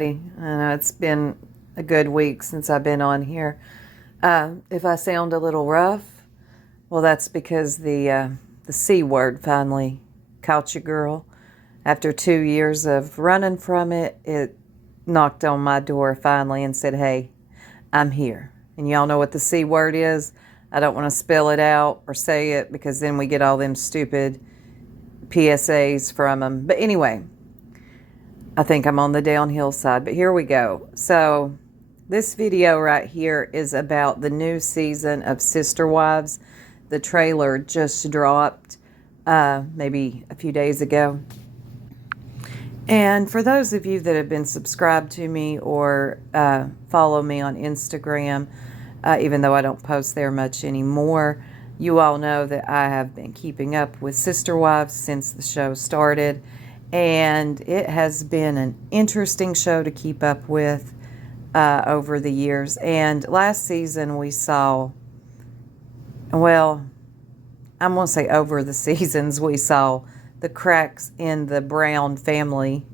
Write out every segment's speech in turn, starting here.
I know it's been a good week since I've been on here. If I sound a little rough, well, that's because the C word finally caught you, girl. After 2 years of running from it, it knocked on my door finally and said, "Hey, I'm here." And y'all know what the C word is. I don't want to spell it out or say it because then we get all them stupid PSAs from them. But anyway, I think I'm on the downhill side, but here we go. So this video right here is about the new season of Sister Wives. The trailer just dropped maybe a few days ago. And for those of you that have been subscribed to me or follow me on Instagram, even though I don't post there much anymore, you all know that I have been keeping up with Sister Wives since the show started. And it has been an interesting show to keep up with over the years. And last season we saw, well, I'm going to say over the seasons, we saw the cracks in the Brown family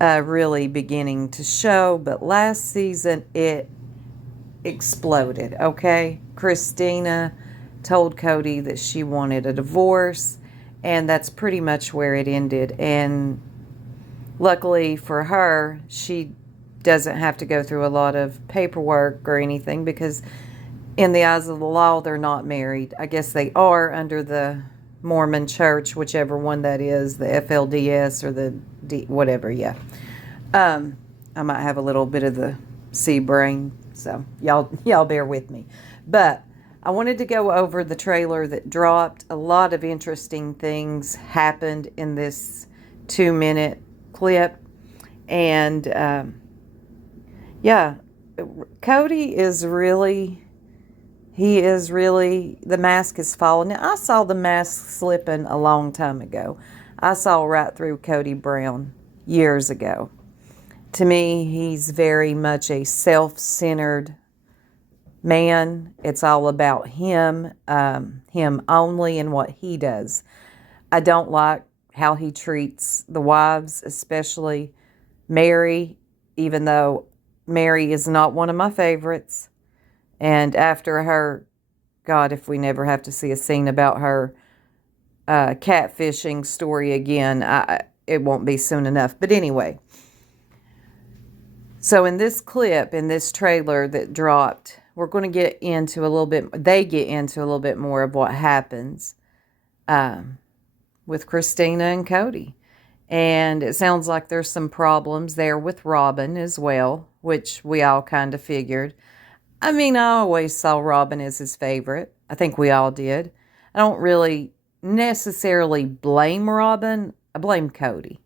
really beginning to show. But last season it exploded, okay? Christina told Cody that she wanted a divorce. And that's pretty much where it ended. And luckily for her, she doesn't have to go through a lot of paperwork or anything because in the eyes of the law, they're not married. I guess they are under the Mormon church, whichever one that is, the FLDS or the whatever, yeah. I might have a little bit of the C brain, so y'all bear with me. But I wanted to go over the trailer that dropped. A lot of interesting things happened in this 2-minute clip. And, yeah, Cody is really, the mask is falling. Now, I saw the mask slipping a long time ago. I saw right through Cody Brown years ago. To me, he's very much a self-centered man. It's all about him, him only, and what he does. I don't like how he treats the wives, especially Mary, even though Mary is not one of my favorites. And after her, God, if we never have to see a scene about her catfishing story again, it won't be soon enough. But anyway, so in this clip, in this trailer that dropped, we're going to get into a little bit, they get into a little bit more of what happens with Christina and Cody. And it sounds like there's some problems there with Robin as well, which we all kind of figured. I mean, I always saw Robin as his favorite. I think we all did. I don't really necessarily blame Robin. I blame Cody.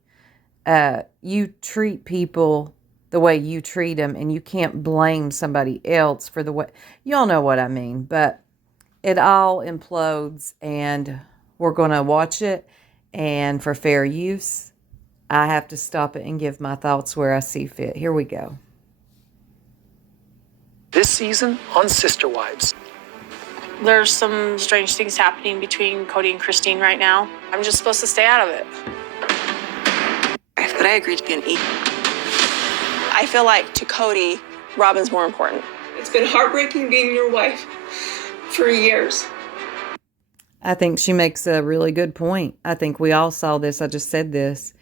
You treat people the way you treat them, and you can't blame somebody else for the way, y'all know what I mean, but it all implodes, and we're going to watch it, and for fair use, I have to stop it and give my thoughts where I see fit. Here we go. This season on Sister Wives. There's some strange things happening between Cody and Christine right now. I'm just supposed to stay out of it. But I agreed to be an E. I feel like to Cody, Robin's more important. It's been heartbreaking being your wife for years. I think she makes a really good point. I think we all saw this. I just said this.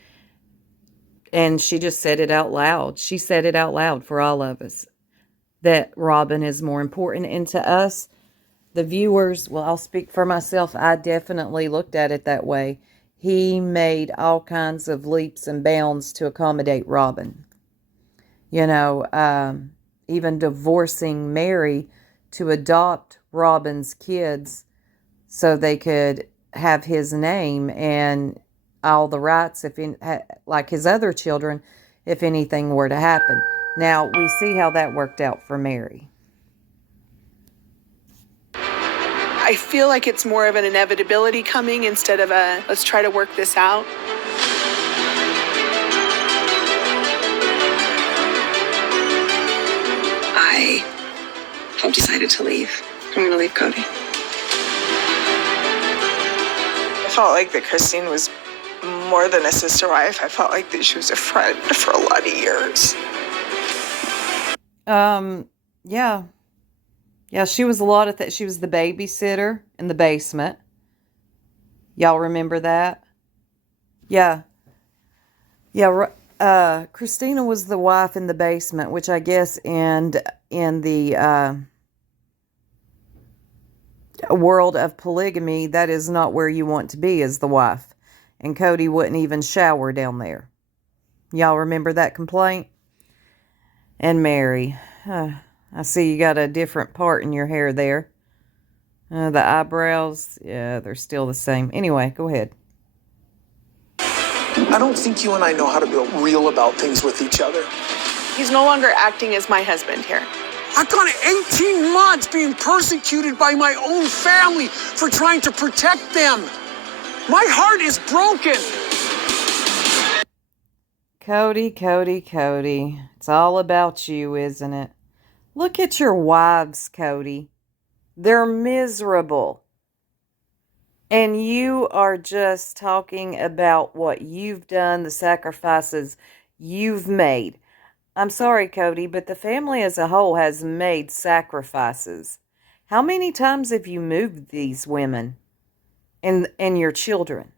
And she just said it out loud. She said it out loud for all of us. That Robin is more important. And to us, the viewers, well, I'll speak for myself. I definitely looked at it that way. He made all kinds of leaps and bounds to accommodate Robin. You know, even divorcing Mary to adopt Robin's kids so they could have his name and all the rights, like his other children, if anything were to happen. Now, we see how that worked out for Mary. I feel like it's more of an inevitability coming instead of a let's try to work this out. I have decided to leave. I'm going to leave Cody. I felt like that Christine was more than a sister wife. I felt like that she was a friend for a lot of years. Yeah. Yeah, she was a lot of she was the babysitter in the basement. Y'all remember that? Yeah. Yeah, Christina was the wife in the basement, which I guess in the world of polygamy, that is not where you want to be as the wife. And Cody wouldn't even shower down there. Y'all remember that complaint? And Mary. I see you got a different part in your hair there. The eyebrows, yeah, they're still the same. Anyway, go ahead. I don't think you and I know how to be real about things with each other. He's no longer acting as my husband here. I've gone 18 months being persecuted by my own family for trying to protect them. My heart is broken. Cody. It's all about you, isn't it? Look at your wives, Cody. They're miserable. And you are just talking about what you've done, the sacrifices you've made. I'm sorry, Cody, but the family as a whole has made sacrifices. How many times have you moved these women and your children?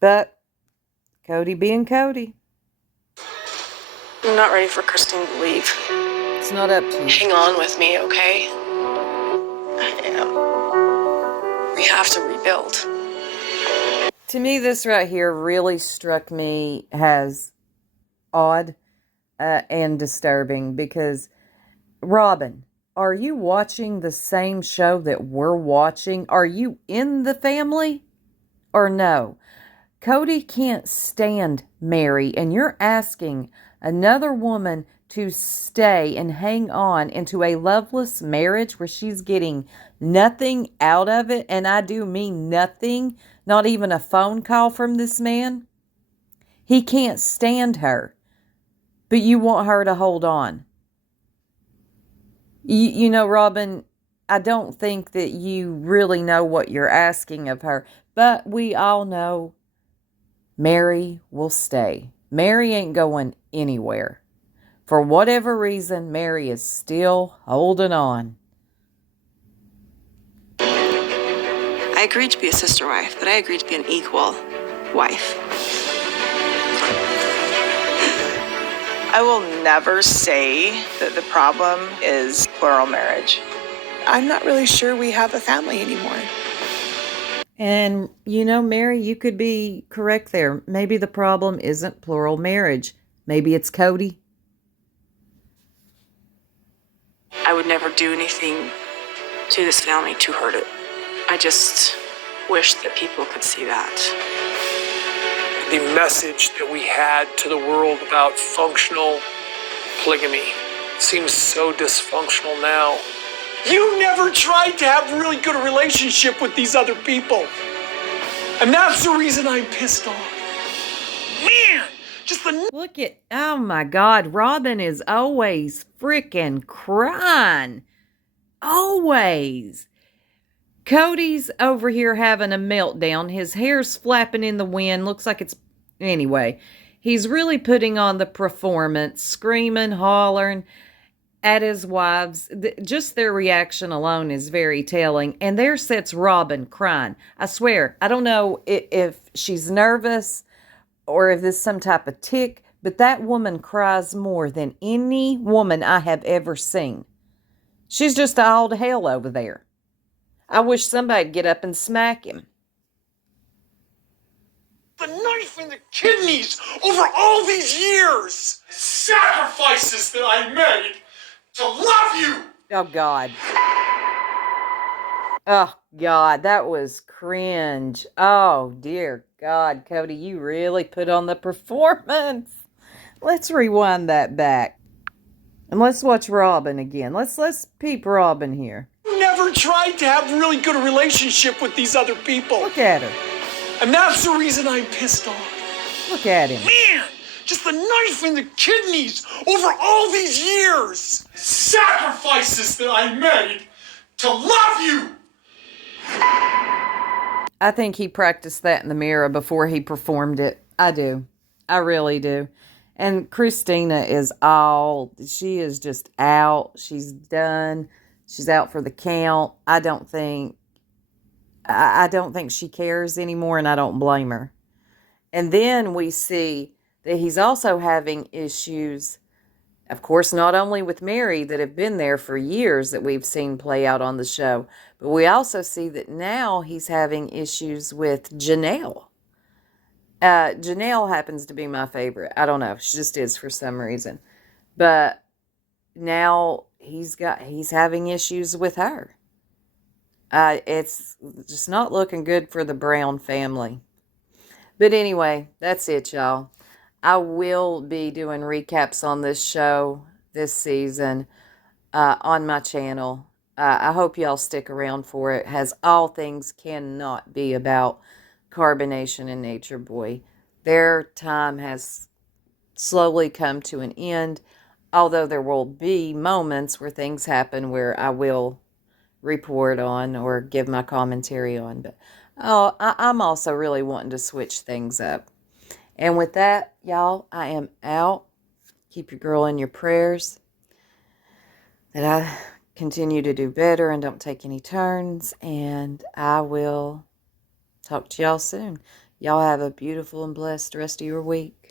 But Cody being Cody. I'm not ready for Christine to leave. It's not up to you. Hang on with me, okay? I am. We have to rebuild. To me, this right here really struck me as odd and disturbing because, Robin, are you watching the same show that we're watching? Are you in the family or no? Cody can't stand Mary, and you're asking another woman to stay and hang on into a loveless marriage where she's getting nothing out of it, and I do mean nothing, not even a phone call from this man. He can't stand her, but you want her to hold on. You know, Robin, I don't think that you really know what you're asking of her, but we all know Mary will stay. Mary ain't going anywhere. For whatever reason, Mary is still holding on. I agreed to be a sister wife, but I agreed to be an equal wife. I will never say that the problem is plural marriage. I'm not really sure we have a family anymore. And, you know, Mary, you could be correct there. Maybe the problem isn't plural marriage. Maybe it's Cody. I would never do anything to this family to hurt it. I just wish that people could see that. The message that we had to the world about functional polygamy seems so dysfunctional now. You never tried to have a really good relationship with these other people. And that's the reason I'm pissed off. Man, just the... Look at, oh my God, Robin is always freaking crying. Always. Cody's over here having a meltdown. His hair's flapping in the wind. Looks like it's... Anyway, he's really putting on the performance, screaming, hollering at his wives. Just their reaction alone is very telling. And there sits Robin crying. I swear, I don't know if she's nervous or if this is some type of tic, but that woman cries more than any woman I have ever seen. She's just all to hell over there. I wish somebody'd get up and smack him. The knife in the kidneys over all these years. Sacrifices that I made to love you. Oh, God. Oh, God, that was cringe. Oh, dear God, Cody, you really put on the performance. Let's rewind that back. And let's watch Robin again. Let's peep Robin here. You never tried to have a really good relationship with these other people. Look at her. And that's the reason I'm pissed off. Look at him. Man, just the knife in the kidneys over all these years. Sacrifices that I made to love you. I think he practiced that in the mirror before he performed it. I do. I really do. And Christina she is just out. She's done. She's out for the count. I don't think she cares anymore, and I don't blame her. And then we see that he's also having issues, of course, not only with Mary that have been there for years that we've seen play out on the show, but we also see that now he's having issues with Janelle. Janelle happens to be my favorite. I don't know. She just is for some reason. But now he's having issues with her. It's just not looking good for the Brown family. But anyway, that's it, y'all. I will be doing recaps on this show this season on my channel. I hope y'all stick around for it, as all things cannot be about Carbonation and Nature Boy. Their time has slowly come to an end, although there will be moments where things happen where I will report on or give my commentary on. But I'm also really wanting to switch things up. And with that, y'all, I am out. Keep your girl in your prayers that I continue to do better and don't take any turns. And I will talk to y'all soon. Y'all have a beautiful and blessed rest of your week.